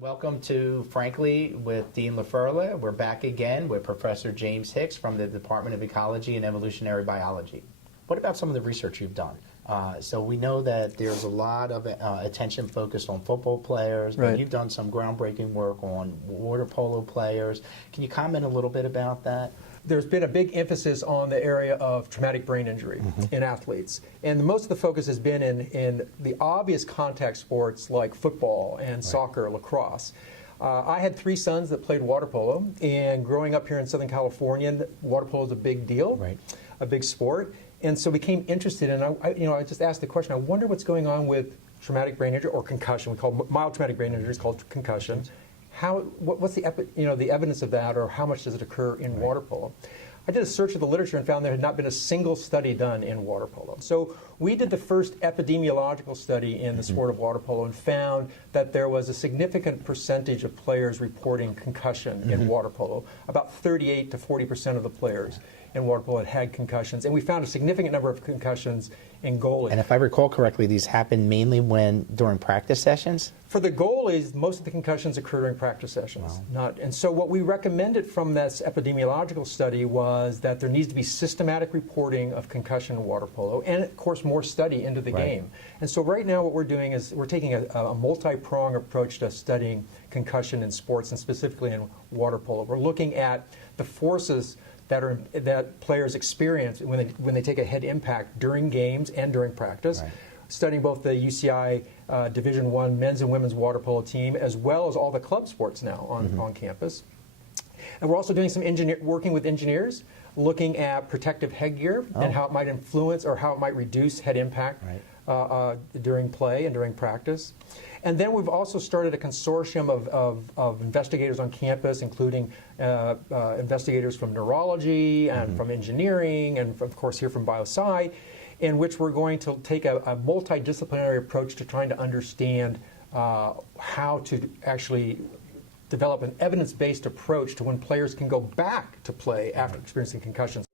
Welcome to Frankly with Dean LaFerla. We're back again with Professor James Hicks from the Department of Ecology and Evolutionary Biology. What about some of the research you've done? So we know that there's a lot of attention focused on football players, but you've done some groundbreaking work on water polo players. Can you comment a little bit about that? There's been a big emphasis on the area of traumatic brain injury in athletes. And most of the focus has been in the obvious contact sports like football and soccer, lacrosse. I had 3 sons that played water polo, and growing up here in Southern California, water polo is a big deal, a big sport. And so became interested, and I just asked the question, I wonder what's going on with traumatic brain injury or concussion. We call mild traumatic brain injury, it's called concussion. What's the evidence of that, or how much does it occur in water polo? I did a search of the literature and found there had not been a single study done in water polo. So we did the first epidemiological study in the sport of water polo and found that there was a significant percentage of players reporting concussion in water polo. About 38 to 40% of the players in water polo had concussions, and we found a significant number of concussions in goalies. And if I recall correctly, these happened mainly during practice sessions? For the goalies, most of the concussions occur during practice sessions. And so what we recommended from this epidemiological study was that there needs to be systematic reporting of concussion in water polo, and of course more study into the game. And so right now what we're doing is we're taking a multi-pronged approach to studying concussion in sports, and specifically in water polo. We're looking at the forces that players experience when they take a head impact during games and during practice, studying both the UCI Division I men's and women's water polo team, as well as all the club sports now on campus. And we're also doing some working with engineers, looking at protective headgear and how it might influence or how it might reduce head impact during play and during practice. And then we've also started a consortium of investigators on campus, including investigators from neurology and from engineering and, of course, here from biosci, in which we're going to take a multidisciplinary approach to trying to understand how to actually develop an evidence-based approach to when players can go back to play after experiencing concussions.